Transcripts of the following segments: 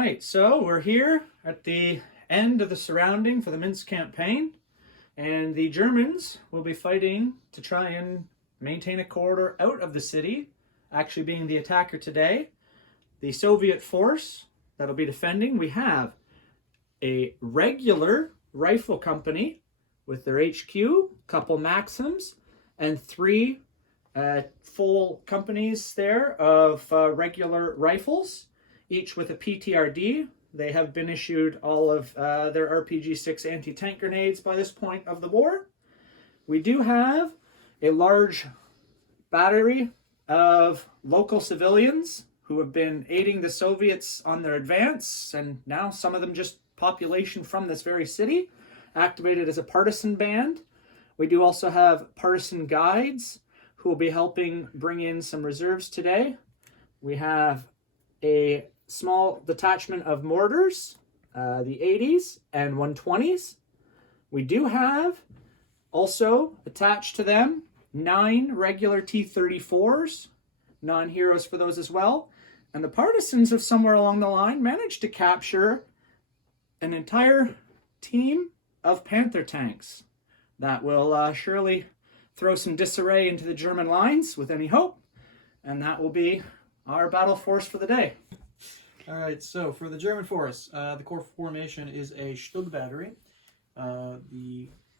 right, so we're here at the end of the surrounding for the Minsk Campaign, and the Germans will be fighting to try and maintain a corridor out of the city, actually being the attacker today. The Soviet force that'll be defending, we have a regular rifle company with their HQ, couple Maxims, and three full companies there of regular rifles, each with a PTRD. They have been issued all of their RPG-6 anti-tank grenades by this point of the war. We do have a large battery of local civilians who have been aiding the Soviets on their advance, and now some of them just population from this very city, activated as a partisan band. We do also have partisan guides who will be helping bring in some reserves today. We have a small detachment of mortars, the 80s and 120s. We do have also attached to them 9 regular T-34s, non-heroes for those as well. And the partisans have somewhere along the line managed to capture an entire team of Panther tanks that will surely throw some disarray into the German lines with any hope. And that will be our battle force for the day. All right, so for the German force, the core formation is a Stug battery. So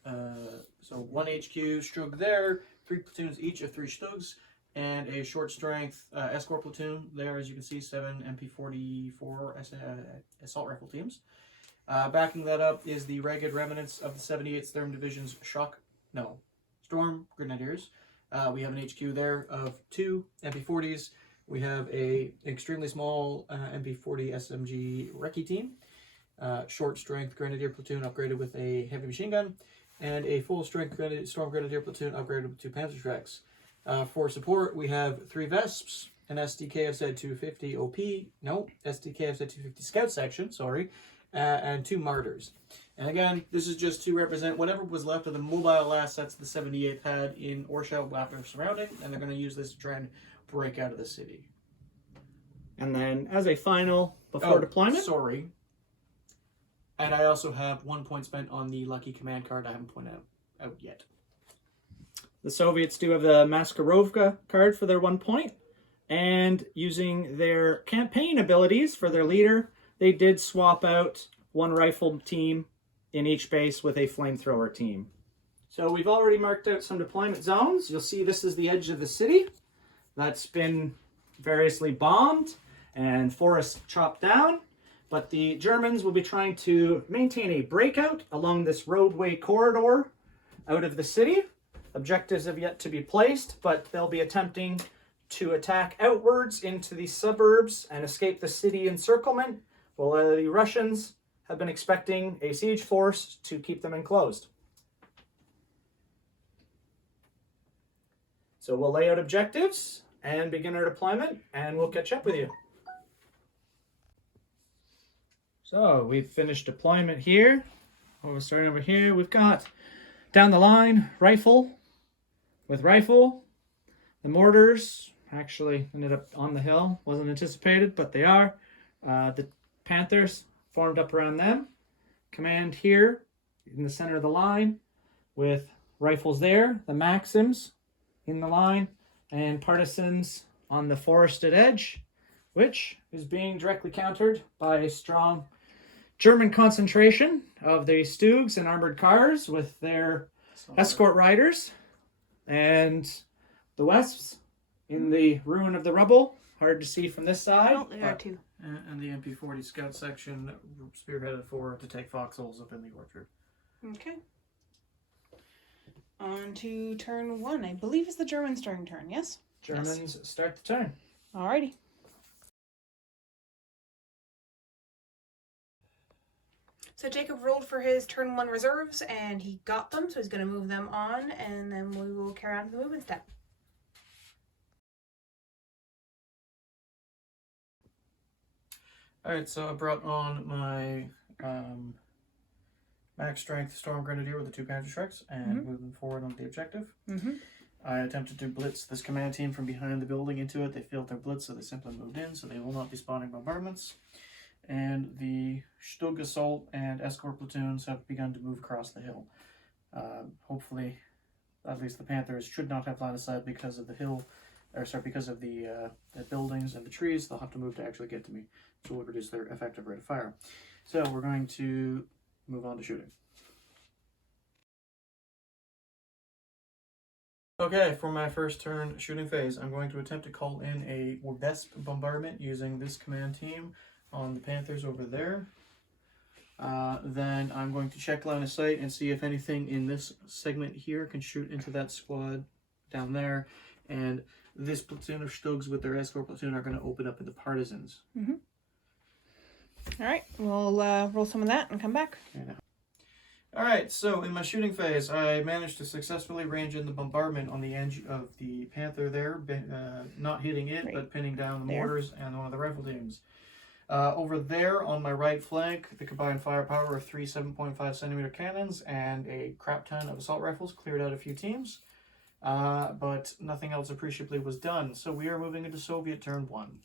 1 HQ Stug there, 3 platoons each of 3 Stugs, and a short strength escort platoon there, as you can see, 7 MP44 assault rifle teams. Backing that up is the ragged remnants of the 78th Therm Division's Storm Grenadiers. We have an HQ there of 2 MP40s. We have a extremely small MP40 SMG Recce team, short strength Grenadier platoon upgraded with a heavy machine gun, and a full strength Storm Grenadier platoon upgraded with 2 Panzerschrecks. For support, we have 3 Vesps, an SDKFZ 250 OP, SDKFZ 250 Scout Section, and 2 Martyrs. And again, this is just to represent whatever was left of the mobile assets the 78th had in Orsha after surrounding, and they're going to use this to try and break out of the city. And then as a final before deployment. And I also have 1 point spent on the lucky command card I haven't pointed out yet. The Soviets do have the Maskarovka card for their 1 point. And using their campaign abilities for their leader, they did swap out 1 rifle team in each base with a flamethrower team. So we've already marked out some deployment zones. You'll see this is the edge of the city that's been variously bombed and forests chopped down. But the Germans will be trying to maintain a breakout along this roadway corridor out of the city. Objectives have yet to be placed, but they'll be attempting to attack outwards into the suburbs and escape the city encirclement, while the Russians have been expecting a siege force to keep them enclosed. So we'll lay out objectives and begin our deployment, and we'll catch up with you. So we've finished deployment here. We're starting over here. We've got down the line rifle with rifle. The mortars actually ended up on the hill. Wasn't anticipated, but they are. The Panthers formed up around them. Command here in the center of the line with rifles there. The Maxims in the line and partisans on the forested edge, which is being directly countered by a strong German concentration of the Stugs and armored cars with their escort riders, and the Wesps in the ruin of the rubble. Hard to see from this side. Oh, there are 2. And the MP40 Scout Section spearheaded to take foxholes up in the orchard. Okay. On to turn 1. I believe it's the Germans' turn, yes? Germans start the turn. Alrighty. So Jacob rolled for his turn 1 reserves, and he got them, so he's going to move them on, and then we will carry on to the movement step. Alright, so I brought on my max strength Storm Grenadier with the 2 Panzerschrecks and moved them forward on the objective. I attempted to blitz this command team from behind the building into it. They failed their blitz, so they simply moved in, so they will not be spawning bombardments. and the Stug assault and escort platoons have begun to move across the hill. Hopefully, at least the Panthers should not have line of sight because of the hill, or sorry, because of the buildings and the trees. They'll have to move to actually get to me, so we'll reduce their effective rate of fire. So we're going to move on to shooting. Okay, for my first turn shooting phase, I'm going to attempt to call in a Vesp bombardment using this command team on the Panthers over there. Then I'm going to check line of sight and see if anything in this segment here can shoot into that squad down there. And this platoon of Stugs with their escort platoon are going to open up into partisans. Mm-hmm. All right, we'll roll some of that and come back. Yeah. All right, so in my shooting phase, I managed to successfully range in the bombardment on the edge of the Panther there, not hitting it, Right. but pinning down the mortars and one of the rifle teams. Over there on my right flank, the combined firepower of 3 7.5 centimeter cannons and a crap ton of assault rifles cleared out a few teams, but nothing else appreciably was done. So we are moving into Soviet turn 1.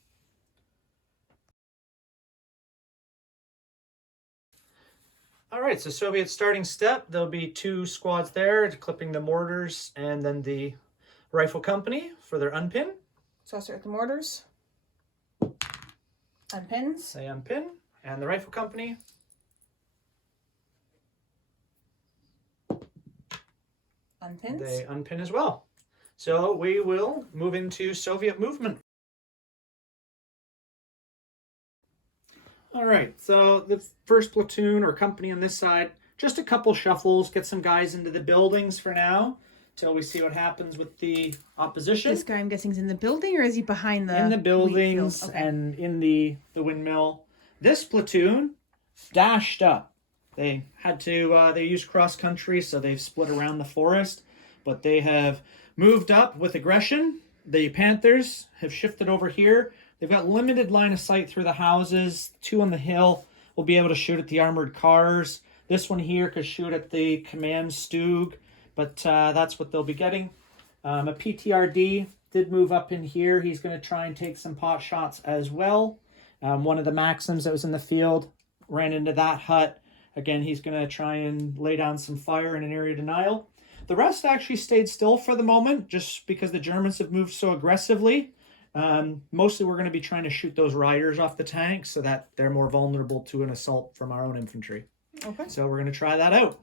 All right, so Soviet starting step, there'll be 2 squads there, clipping the mortars, and then the rifle company for their unpin. So I'll start with the mortars. Unpins. They unpin, and the rifle company. Unpins. They unpin as well. So we will move into Soviet movement. All right, so the first platoon or company on this side, just a couple shuffles, get some guys into the buildings for now, till we see what happens with the opposition. This guy, I'm guessing, is in the building, or is he behind the... In the buildings okay. and in the windmill. This platoon dashed up. They had to, they used cross country, so they've split around the forest, but they have moved up with aggression. The Panthers have shifted over here. They've got limited line of sight through the houses. 2 on the hill will be able to shoot at the armored cars. This one here could shoot at the command Stug, but that's what they'll be getting. A PTRD did move up in here. He's going to try and take some pot shots as well. One of the Maxims that was in the field ran into that hut. Again, he's going to try and lay down some fire in an area of denial. The rest actually stayed still for the moment, just because the Germans have moved so aggressively. Mostly we're going to be trying to shoot those riders off the tank so that they're more vulnerable to an assault from our own infantry. Okay. So we're going to try that out.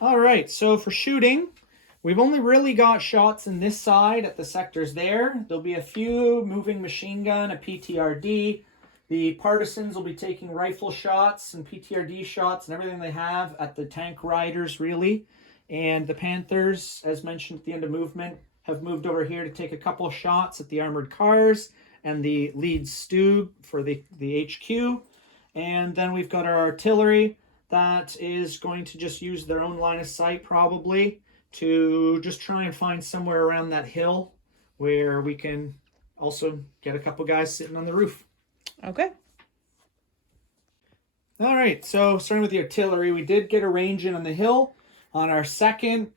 All right, so for shooting, we've only really got shots in this side at the sectors there. There'll be a few moving machine gun, a PTRD. The partisans will be taking rifle shots and PTRD shots and everything they have at the tank riders, really. And the Panthers, as mentioned at the end of movement, have moved over here to take a couple of shots at the armored cars and the lead Stug for the HQ. And then we've got our artillery that is going to just use their own line of sight probably to just try and find somewhere around that hill where we can also get a couple guys sitting on the roof. Okay. All right, so starting with the artillery, we did get a range in on the hill on our second.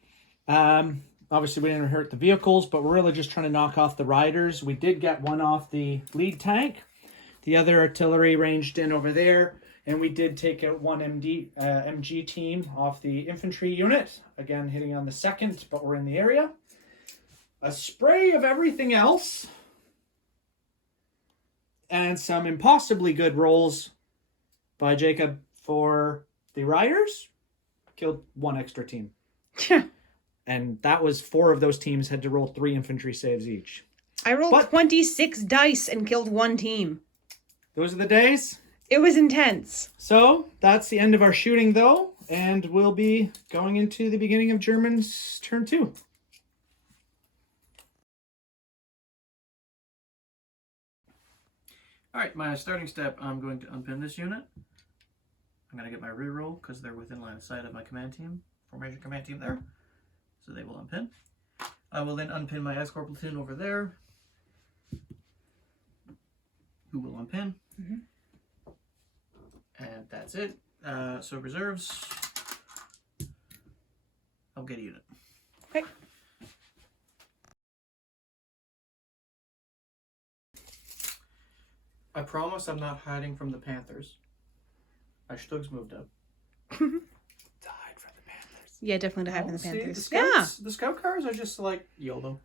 Obviously, we didn't hurt the vehicles, but we're really just trying to knock off the riders. We did get one off the lead tank. The other artillery ranged in over there, and we did take out one MG team off the infantry unit. Again, hitting on the second, but we're in the area. A spray of everything else, and some impossibly good rolls by Jacob for the riders. Killed one extra team. And that was 4 of those teams had to roll 3 infantry saves each. I rolled 26 dice and killed 1 team. Those are the days. It was intense. So that's the end of our shooting, though, and we'll be going into the beginning of Germans' turn 2. All right, my starting step, I'm going to unpin this unit. I'm going to get my reroll because they're within line of sight of my command team, formation command team there. So they will unpin. I will then unpin my escort platoon over there, who will unpin. Mm-hmm. And that's it. So reserves, I'll get a unit. Okay. I promise I'm not hiding from the Panthers. My Stugs moved up. Died for the Panthers. Yeah, definitely to have in the See, Panthers. the scout cars are just like YOLO.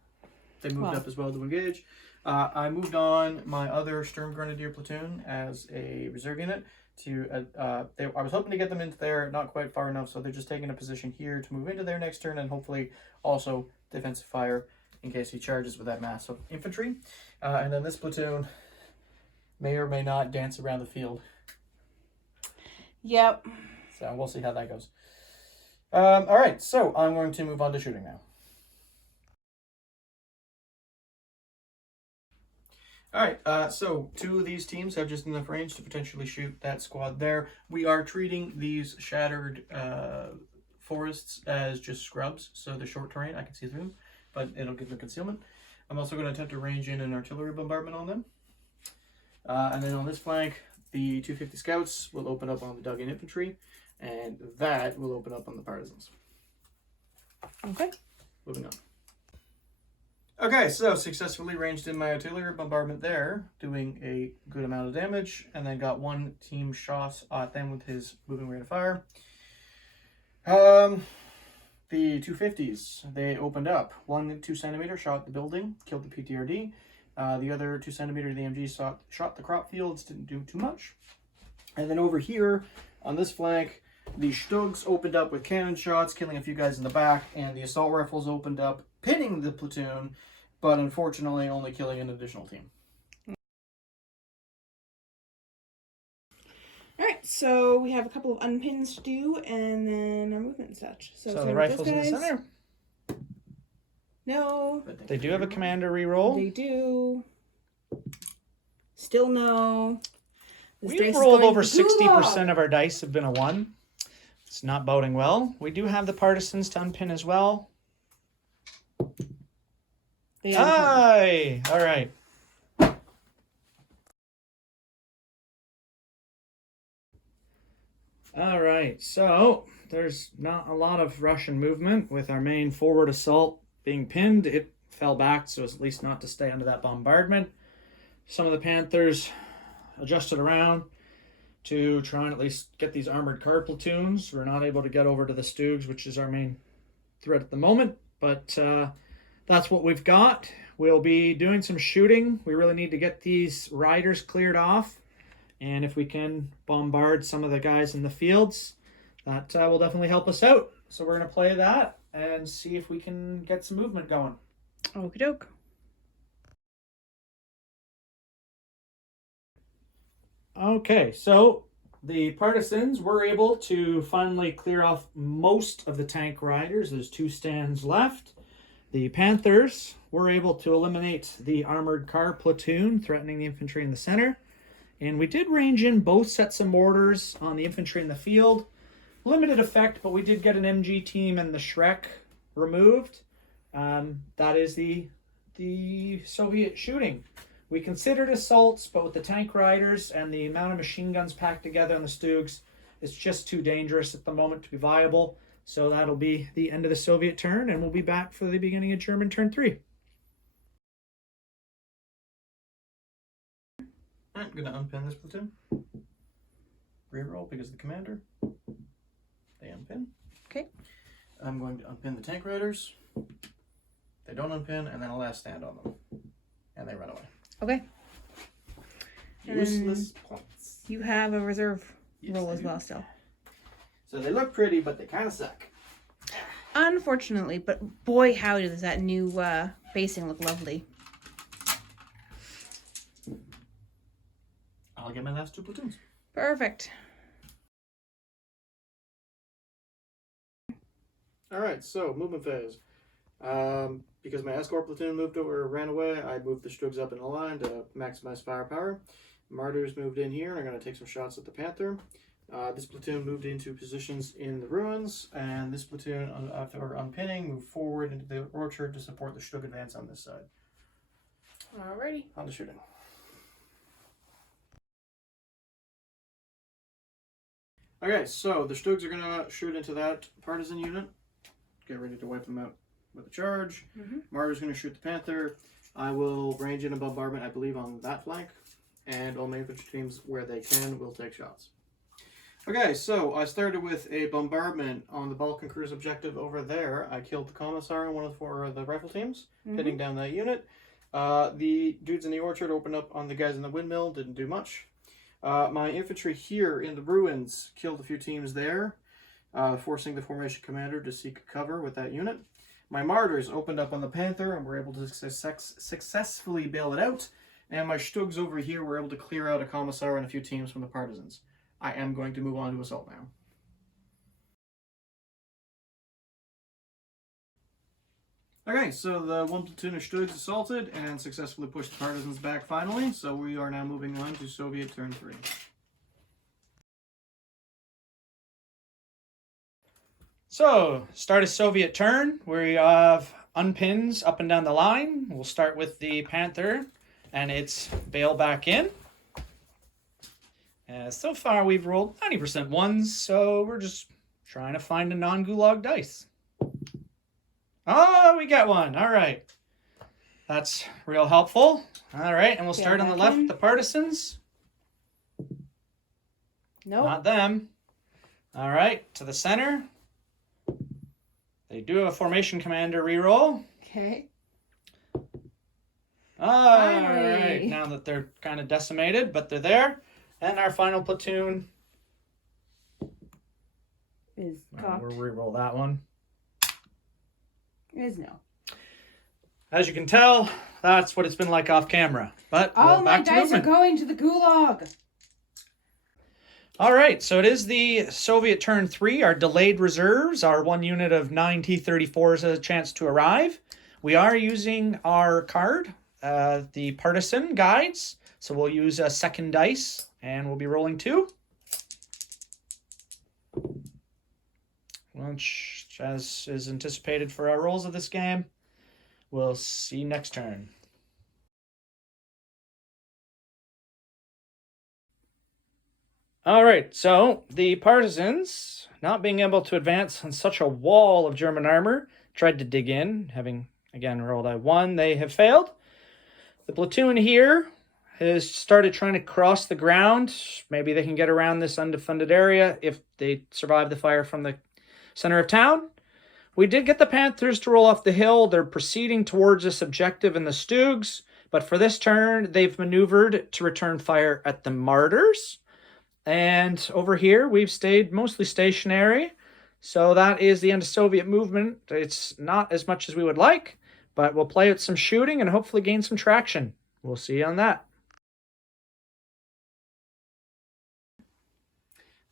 They moved Well. up as well to engage. I moved on my other Sturm Grenadier platoon as a reserve unit to. I was hoping to get them into there, not quite far enough, so they're just taking a position here to move into their next turn and hopefully also defensive fire in case he charges with that mass of infantry. And then this platoon may or may not dance around the field. Yep. So we'll see how that goes. All right, so I'm going to move on to shooting now. All right, so 2 of these teams have just enough range to potentially shoot that squad there. We are treating these shattered forests as just scrubs, so they're short terrain. I can see through them, but it'll give them concealment. I'm also going to attempt to range in an artillery bombardment on them. And then on this flank, the 250 scouts will open up on the dug-in infantry, and that will open up on the partisans. Okay. Moving on. Okay, so successfully ranged in my artillery bombardment there, doing a good amount of damage, and then got 1 team shot at them with his moving rate of fire. The 250s, they opened up. 1 2-centimeter shot the building, killed the PTRD. The other 2-centimeter, the MG shot the crop fields, didn't do too much. And then over here, on this flank, the Stugs opened up with cannon shots, killing a few guys in the back, and the assault rifles opened up, pinning the platoon, but unfortunately only killing an additional team. Alright, so we have a couple of unpins to do, and then our movement and such. So starting the with rifles those in the guys. center. No. They do have a commander reroll. They do. Still no. This dice We've is rolled going over for too 60% long. of our dice have been a 1. It's not boding well. We do have the partisans to unpin as well. They unpin. Aye! All right. All right, so there's not a lot of Russian movement with our main forward assault being pinned. It fell back, so it's at least not to stay under that bombardment. Some of the Panthers adjusted around to try and at least get these armored car platoons. We're not able to get over to the Stugs, which is our main threat at the moment, but that's what we've got. We'll be doing some shooting. We really need to get these riders cleared off, and if we can bombard some of the guys in the fields, that will definitely help us out. So we're going to play that and see if we can get some movement going. Okie doke. Okay, so the partisans were able to finally clear off most of the tank riders. There's 2 stands left. The Panthers were able to eliminate the armored car platoon threatening the infantry in the center. And we did range in both sets of mortars on the infantry in the field. Limited effect, but we did get an MG team and the Shrek removed. That is the Soviet shooting. We considered assaults, but with the tank riders and the amount of machine guns packed together on the Stugs, it's just too dangerous at the moment to be viable. So that'll be the end of the Soviet turn, and we'll be back for the beginning of German turn 3. I'm going to unpin this platoon. Reroll because of the commander. They unpin. Okay. I'm going to unpin the tank riders. They don't unpin, and then a last stand on them. And they run away. Okay. And Useless points. You have a reserve roll I as do. well still. So they look pretty, but they kind of suck. Unfortunately, but boy howdy does that new basing look lovely. I'll get my last 2 platoons. Perfect. Alright, so movement phase. Because my escort platoon moved over, ran away, I moved the Stugs up in a line to maximize firepower. Martyrs moved in here and are going to take some shots at the Panther. This platoon moved into positions in the ruins, and this platoon, after unpinning, moved forward into the orchard to support the Stug advance on this side. Alrighty. On to shooting. Okay, so the Stugs are going to shoot into that partisan unit. Get ready to wipe them out with a charge. Mm-hmm. Martyr's going to shoot the Panther. I will range in a bombardment, I believe, on that flank. and all my infantry teams, where they can, will take shots. Okay, so I started with a bombardment on the Balkan Cruise objective over there. I killed the commissar and one of the rifle teams, pinning down that unit. The dudes in the orchard opened up on the guys in the windmill, didn't do much. My infantry here in the ruins killed a few teams there, forcing the formation commander to seek cover with that unit. My martyrs opened up on the Panther and were able to successfully bail it out. And my Stugs over here were able to clear out a commissar and a few teams from the partisans. I am going to move on to assault now. Okay, so the one platoon of Stugs assaulted and successfully pushed the partisans back finally. So we are now moving on to Soviet turn 3. So, start a Soviet turn. We have unpins up and down the line. We'll start with the Panther and its bail back in. So far, we've rolled 90% ones, so we're just trying to find a non-gulag dice. Oh, we got one. All right. That's real helpful. All right, and we'll start on the left with the partisans. Nope. Not them. All right, to the center. They do have a formation commander reroll. Okay. All right, now that they're kind of decimated, but they're there. And our final platoon Is cocked. we'll reroll that one. Is no. As you can tell, that's what it's been like off camera. But All my back to dice movement. are going to the gulag. All right, so it is the Soviet turn 3, our delayed reserves. Our one unit of 9 T-34s has a chance to arrive. We are using our card, the partisan guides. So we'll use a second dice, and we'll be rolling 2. Which, as is anticipated for our rolls of this game, we'll see next turn. All right, so the partisans, not being able to advance on such a wall of German armor, tried to dig in, having, again, rolled a 1. They have failed. The platoon here has started trying to cross the ground. Maybe they can get around this undefended area if they survive the fire from the center of town. We did get the Panthers to roll off the hill. They're proceeding towards this objective in the Stugs, but for this turn, they've maneuvered to return fire at the Martyrs. And over here, we've stayed mostly stationary. So that is the end of Soviet movement. It's not as much as we would like, but we'll play out some shooting and hopefully gain some traction. We'll see you on that.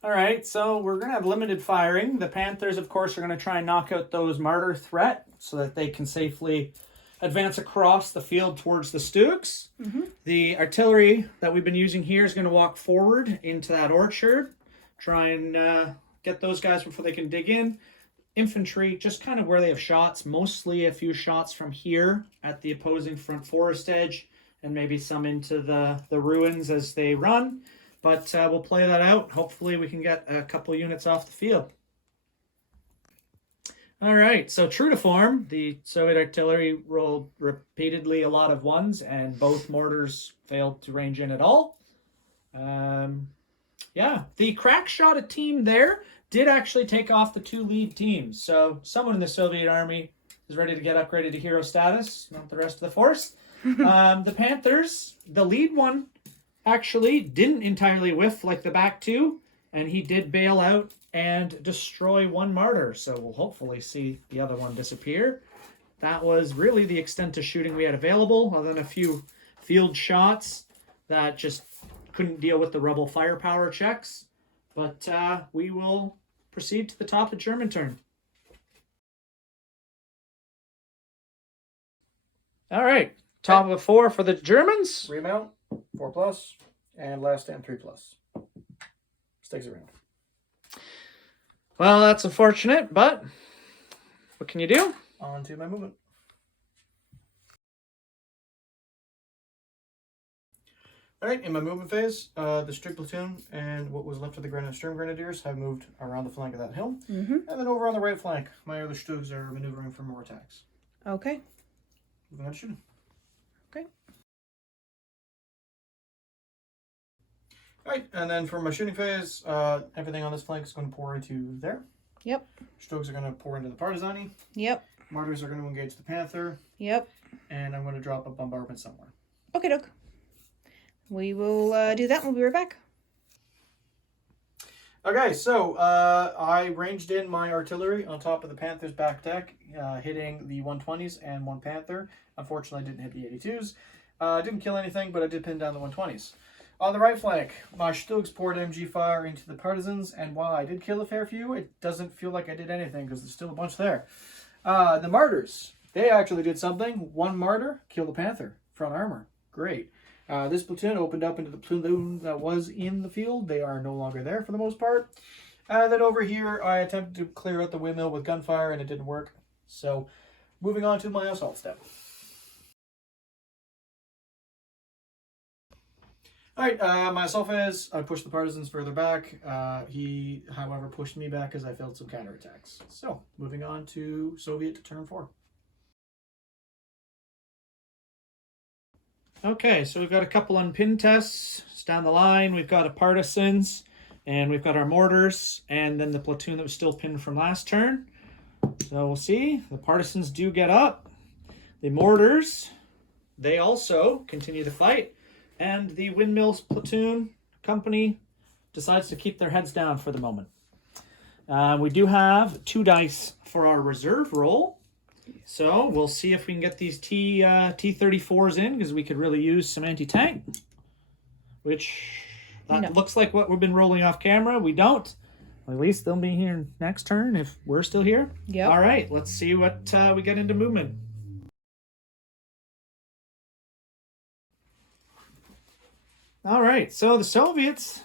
All right, so we're going to have limited firing. The Panthers, of course, are going to try and knock out those Martyr threat so that they can safely advance across the field towards the Stugs. The artillery that we've been using here is going to walk forward into that orchard, try and get those guys before they can dig in. Infantry, just kind of where they have shots, mostly a few shots from here at the opposing front forest edge, and maybe some into the ruins as they run. But we'll play that out. Hopefully we can get a couple units off the field. All right, so true to form, the Soviet artillery rolled repeatedly a lot of 1s, and both mortars failed to range in at all. Yeah, the crack shot team there did actually take off the 2 lead teams. So someone in the Soviet army is ready to get upgraded to hero status, not the rest of the force. The Panthers, the lead one, actually didn't entirely whiff like the back 2, and he did bail out and destroy 1 martyr, so we'll hopefully see the other one disappear. That was really the extent of shooting we had available, other than a few field shots that just couldn't deal with the rebel firepower checks. But we will proceed to the top of German turn. All right, top of 4 for the Germans. Remount, 4+, and last stand 3+. Stakes around. Well, that's unfortunate, but what can you do? On to my movement. All right, in my movement phase, the Strig platoon and what was left of the Sturm Grenadiers have moved around the flank of that hill. And then over on the right flank, my other Stugs are maneuvering for more attacks. Okay. Moving on to shooting. Okay. Alright, and then for my shooting phase, everything on this flank is going to pour into there. Yep. Stogs are going to pour into the Partizani. Yep. Martyrs are going to engage the Panther. Yep. And I'm going to drop a bombardment somewhere. Okay, doke. We will do that. We'll be right back. Okay, so I ranged in my artillery on top of the Panther's back deck, hitting the 120s and one Panther. Unfortunately, I didn't hit the 82s. Didn't kill anything, but I did pin down the 120s. On the right flank, my Stugs poured MG fire into the Partisans, and while I did kill a fair few, it doesn't feel like I did anything because there's still a bunch there. The Martyrs, they actually did something. One Martyr killed a Panther, front armor. Great. This platoon opened up into the platoon that was in the field. They are no longer there for the most part. Then over here, I attempted to clear out the windmill with gunfire, and it didn't work. So, moving on to my assault step. Alright, my assault phase, I pushed the Partisans further back. He, however, pushed me back as I failed some counterattacks. So, moving on to Soviet to turn 4. Okay, so we've got a couple unpinned tests down the line. We've got a Partisans, and we've got our mortars, and then the platoon that was still pinned from last turn. So we'll see. The Partisans do get up. The mortars, they also continue the fight. And the windmills platoon company decides to keep their heads down for the moment. We do have 2 dice for our reserve roll. So we'll see if we can get these T-34s in, because we could really use some anti-tank. Which looks like what we've been rolling off camera. We don't. At least they'll be here next turn if we're still here. Yep. All right, let's see what we get into movement. All right, so the Soviets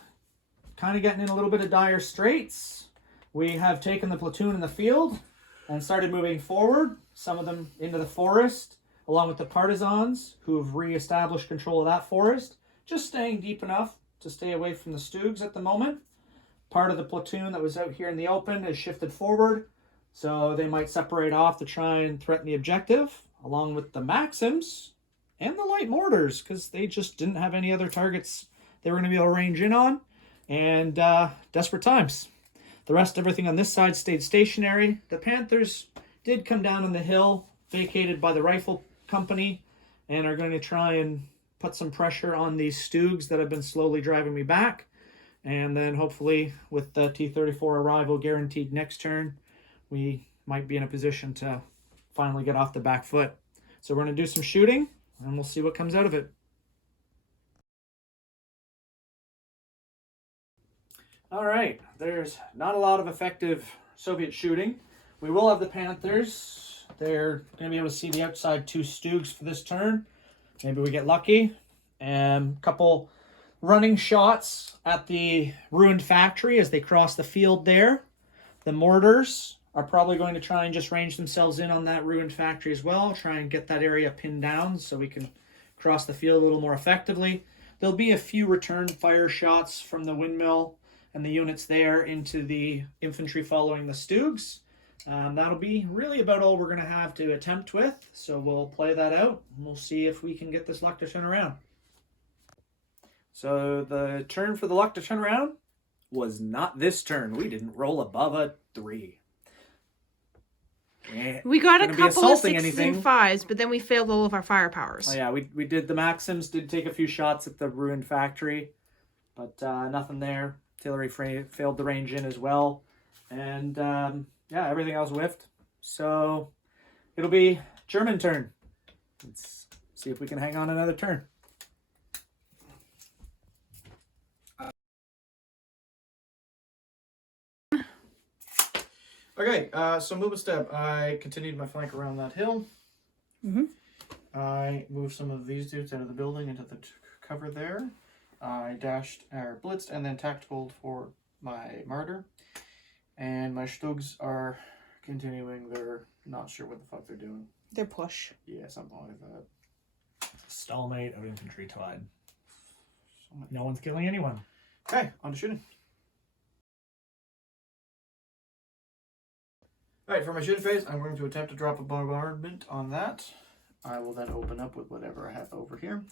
kind of getting in a little bit of dire straits. We have taken the platoon in the field and started moving forward, some of them into the forest, along with the Partisans, who have re-established control of that forest, just staying deep enough to stay away from the Stugs at the moment. Part of the platoon that was out here in the open has shifted forward, so they might separate off to try and threaten the objective, along with the Maxims and the light mortars, because they just didn't have any other targets they were going to be able to range in on. And desperate times. The rest, everything on this side stayed stationary. The Panthers did come down on the hill, vacated by the rifle company, and are going to try and put some pressure on these Stugs that have been slowly driving me back. And then hopefully with the T-34 arrival guaranteed next turn, we might be in a position to finally get off the back foot. So we're going to do some shooting, and we'll see what comes out of it. All right, there's not a lot of effective Soviet shooting. We will have the Panthers. They're going to be able to see the outside 2 Stugs for this turn. Maybe we get lucky. Couple running shots at the ruined factory as they cross the field there. The mortars are probably going to try and just range themselves in on that ruined factory as well. Try and get that area pinned down so we can cross the field a little more effectively. There'll be a few return fire shots from the windmill and the units there into the infantry following the Stugs. That'll be really about all we're going to have to attempt with. So we'll play that out, and we'll see if we can get this luck to turn around. So the turn for the luck to turn around was not this turn. We didn't roll above a 3. We got a Gonna be couple of assaulting 6s anything. and 5s, but then we failed all of our fire powers. Oh yeah, we did. The Maxims did take a few shots at the ruined factory, but nothing there. Artillery failed the range in as well. And yeah, everything else whiffed. So it'll be German turn. Let's see if we can hang on another turn. Okay, so movement step. I continued my flank around that hill. I moved some of these dudes out of the building into the cover there. I dashed, or blitzed, and then tacticaled for my martyr. And my Stugs are continuing their not sure what the fuck they're doing. Their push. Yeah, something like that. Stalemate of infantry tide. No one's killing anyone. Okay, on to shooting. Alright, for my shooting phase, I'm going to attempt to drop a bombardment on that. I will then open up with whatever I have over here.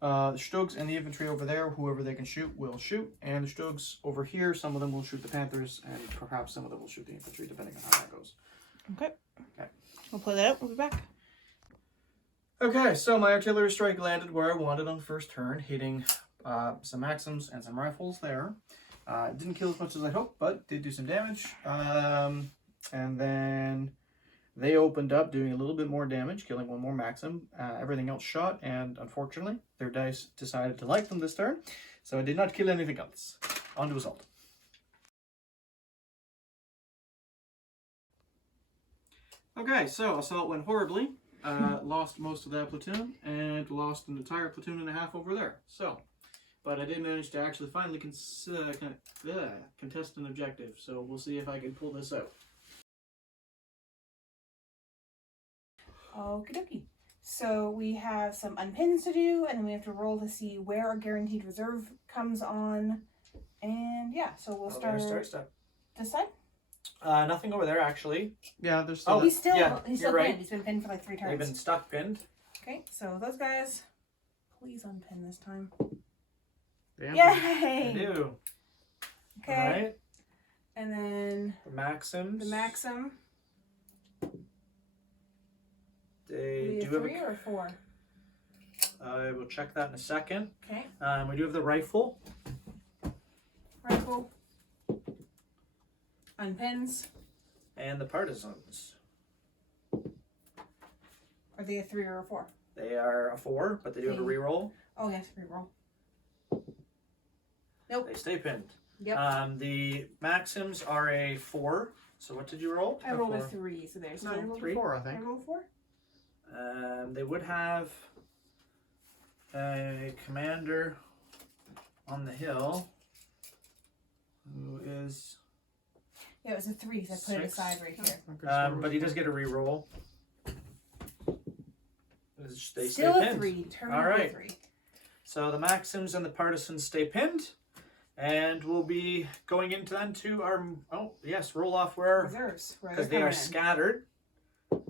The Stugs and the infantry over there, whoever they can shoot, will shoot. And the Stugs over here, some of them will shoot the Panthers, and perhaps some of them will shoot the infantry, depending on how that goes. Okay. Okay. We'll play that out. We'll be back. Okay, so my artillery strike landed where I wanted on the first turn, hitting some Maxims and some rifles there. Didn't kill as much as I hoped, but did do some damage. And then they opened up, doing a little bit more damage, killing one more Maxim. Everything else shot, and unfortunately, their dice decided to like them this turn, so I did not kill anything else. On to assault. Okay, so assault went horribly. Lost most of that platoon, and lost an entire platoon and a half over there. So, but I did manage to actually finally contest an objective, so we'll see if I can pull this out. Okie dokie. So we have some unpins to do, and then we have to roll to see where our guaranteed reserve comes on. And yeah, so we'll start this side. Nothing over there, actually. Yeah, there's still He's still yeah, pinned. you're right. He's been pinned for like 3 turns. They've been stuck pinned. Okay, so those guys, please unpin this time. Damn. Yay! They do. Okay. Alright. And then The Maxims. the Maxim. They Maybe do have 3 or 4. I will check that in a second. Okay. We do have the rifle. Rifle. Unpins. And the partisans. Are they a 3 or a 4? They are a 4, but they do have a Okay. reroll. Oh yes, reroll. Nope. They stay pinned. Yep. The Maxims are a 4. So what did you roll? I rolled a 4. 3, so there's No, you rolled 3? 4, I I think. rolled 4. They would have a commander on the hill who is, Yeah, it was a 3, so I put it 6. aside right here. but he does get a reroll. They Still stay a pinned. 3. Determined All right. 3. So the Maxims and the partisans stay pinned, and we'll be going into then to our roll off where Reserves. Where because they're they are coming in. scattered. 1,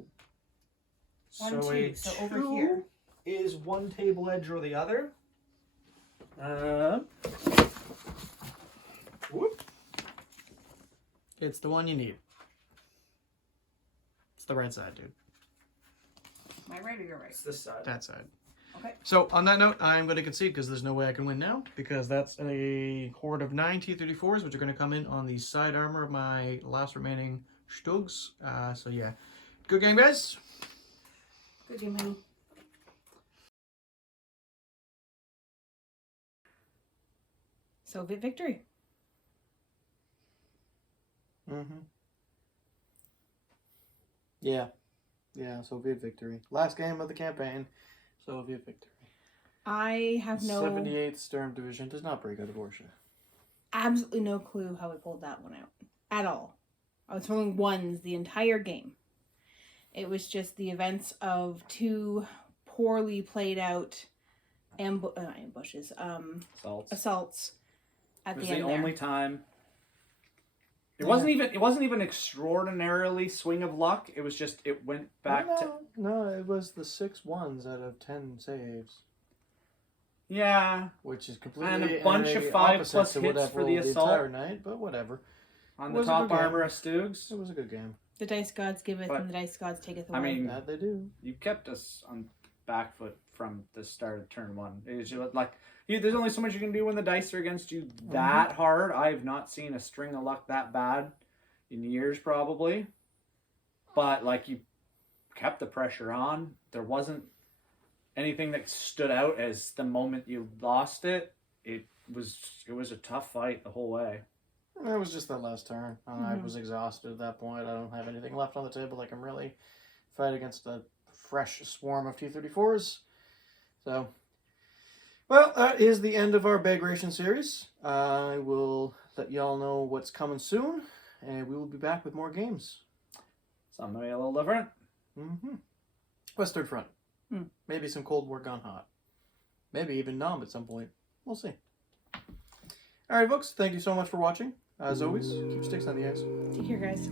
So 2. a So over 2 here. is one table edge or the other. Whoop. It's the one you need. It's the right side, dude. Am I right or you're right? It's this side. That side. Okay. So, on that note, I'm going to concede because there's no way I can win now. Because that's a horde of 9 T-34s, which are going to come in on the side armor of my last remaining Stugs. So, yeah. Good game, guys. Good game, honey. Soviet victory. Mm-hmm. Yeah. Yeah, Soviet victory. Last game of the campaign, Soviet victory. I have no 78th Sturm Division does not break out of Orsha. absolutely no clue how we pulled that one out at all. I was rolling 1s the entire game. It was just the events of 2 poorly played out ambushes, assaults at It was the end the there. only time. It Yeah. wasn't even extraordinarily swing of luck. It was just it went back to No, it was the 6 1s out of 10 saves. yeah Which is completely And a bunch of 5+ opposite to what hits I've for the rolled assault. entire night, but whatever. on It the was a top good game. armor of Stugs. It was a good game. The dice gods giveth But- and the dice gods taketh away. I mean, That they do. you kept us on back foot from the start of turn 1. It's just like there's only so much you can do when the dice are against you that hard. I've not seen a string of luck that bad in years, probably. But like you kept the pressure on. There wasn't anything that stood out as the moment you lost it. It was a tough fight the whole way. It was just that last turn. I was exhausted at that point. I don't have anything left on the table. I can really fight against a fresh swarm of T-34s. So, well, that is the end of our Bagration series. I will let y'all know what's coming soon, and we will be back with more games. Something a little different. Western Front. Maybe some Cold War gone hot. Maybe even Nam at some point. We'll see. All right, folks. Thank you so much for watching. As always, keep sticks on the ice. Take care, guys.